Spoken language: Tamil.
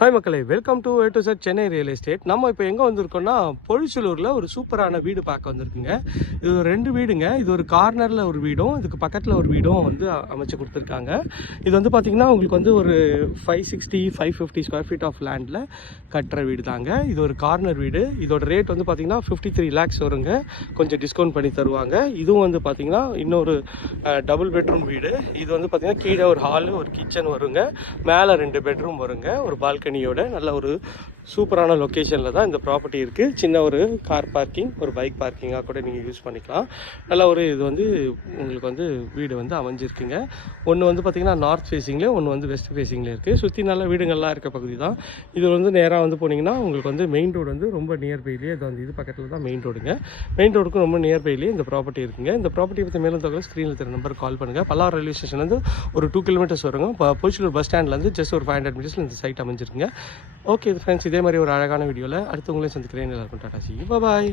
ஹாய் மக்களே, welcome to A to Z Chennai real estate. நம்ம இப்போ எங்கே வந்திருக்கோம்னா பொழிச்சலூரில் ஒரு சூப்பரான வீடு பார்க்க வந்திருக்குங்க. இது ஒரு 2 வீடுங்க. இது ஒரு கார்னரில் ஒரு வீடும், இதுக்கு பக்கத்தில் ஒரு வீடும் வந்து அமைச்சு கொடுத்துருக்காங்க. இது வந்து பார்த்திங்கன்னா உங்களுக்கு வந்து ஒரு 550 ஸ்கொயர் ஃபீட் ஆஃப் லேண்டில் கட்டுற வீடு தாங்க. இது ஒரு கார்னர் வீடு. இதோட ரேட் வந்து பார்த்திங்கன்னா 53 lakhs வருங்க. கொஞ்சம் டிஸ்கவுண்ட் பண்ணி தருவாங்க. இதுவும் வந்து பார்த்திங்கன்னா இன்னொரு டபுள் பெட்ரூம் வீடு. இது வந்து பார்த்திங்கன்னா கீழே ஒரு ஹாலு, ஒரு கிச்சன் வருங்க. மேலே 2 பெட்ரூம் வருங்க. ஒரு பால்கனியோட நல்ல ஒரு சூப்பரான லொக்கேஷனில் தான் இந்த ப்ராப்பர்ட்டி இருக்குது. சின்ன ஒரு கார் பார்க்கிங், ஒரு பைக் பார்க்கிங்காக கூட நீங்கள் யூஸ் பண்ணிக்கலாம். நல்ல ஒரு இது வந்து உங்களுக்கு வந்து வீடு வந்து அமைஞ்சிருக்குங்க. ஒன்று வந்து பார்த்திங்கன்னா நார்த் ஃபேஸிங்லேயே, ஒன்று வந்து வெஸ்ட் ஃபேஸிங்லேயே இருக்குது. சுற்றி நல்ல வீடுங்கள்லாம் இருக்க பகுதி தான். இது வந்து நேராக வந்து போனீங்கன்னா உங்களுக்கு வந்து மெயின் ரோடு வந்து ரொம்ப நியர்பைலேயே, இது வந்து இது பக்கத்தில் தான் மெயின் ரோடுங்க. மெயின் ரோடுக்கும் ரொம்ப நியர்பைலேயே இந்த ப்ராப்பர்ட்டி இருக்குங்க. இந்த ப்ராப்பர்ட்டி பற்றி மேலும் தகவல் ஸ்க்ரீனில் தெரிய நம்பருக்கு கால் பண்ணுங்கள். பல்லாவரம் ரயில்வே ஸ்டேஷன்லேருந்து ஒரு 2 kilometers வருங்க. பொழிச்சலூர் பஸ் ஸ்டாண்ட்லேருந்து ஜஸ்ட் ஒரு 500 meters இந்த சைட் அமைஞ்சிருக்குங்க. ஓகே ஃப்ரெண்ட்ஸ், இதே மாதிரி ஒரு அழகான வீடியோவில் அடுத்து உங்களையும் சந்திக்கிறேன். எல்லாருக்கும் டாடா, சி யூ, பாய்.